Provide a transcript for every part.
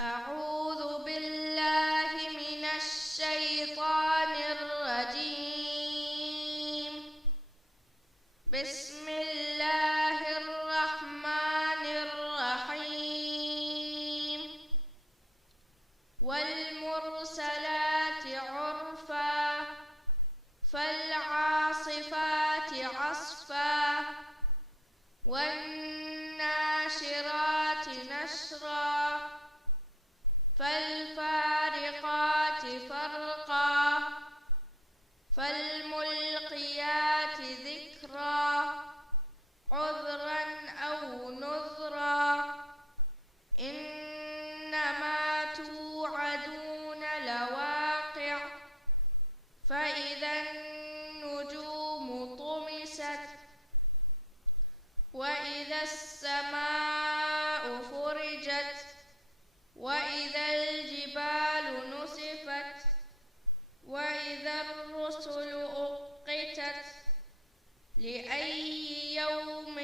أعوذ بالله من الشيطان الرجيم. بسم الله الرحمن الرحيم. والمرسلات عرفا فالعاصفات عصفا والناشرات نشرا فالفارقات فرقا فالملقيات ذكرا عذرا أو نذرا إنما توعدون لواقع فإذا النجوم طمست وإذا السماء فرجت وإذا الجبال نسفت وإذا الرسل أقتت لأي يوم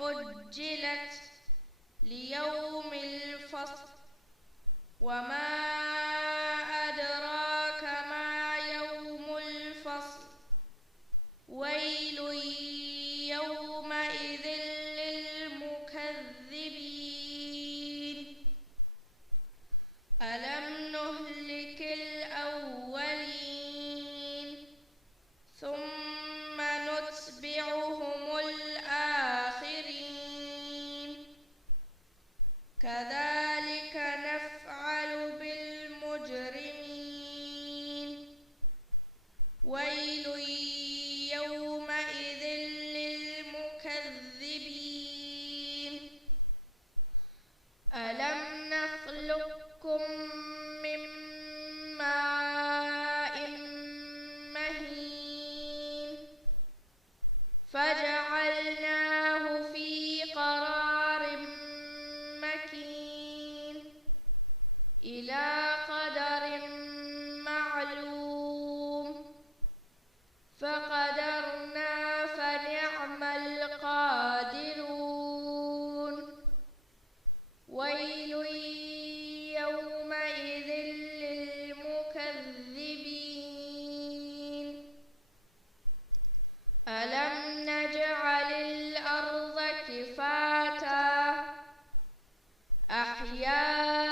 أجلت ليوم الفصل وما أدراك ما يوم الفصل ويل يومئذ للمكذبين ألم نهلك الأولين ثم نتبعهم الآخرين كذلك نفعل بالمجرمين ويل يومئذ للمكذبين ألم نخلقكم من ماء مهين فجعلناه في قرار مكين إلى قدر معلوم فقدرنا فنعم القادرون ويل يومئذ للمكذبين ألم نجعل الأرض كفاتا أحياء